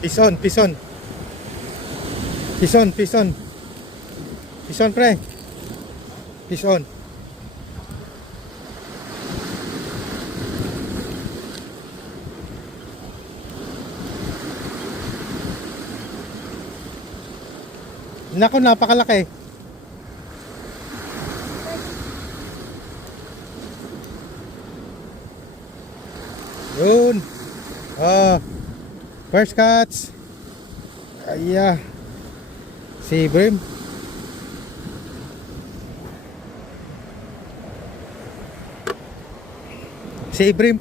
Pison, pison. Pison, pison. Pison, pre. Pison. Naku, napakalaki. Yun. First catch. Aya. Si Brim. Si Brim.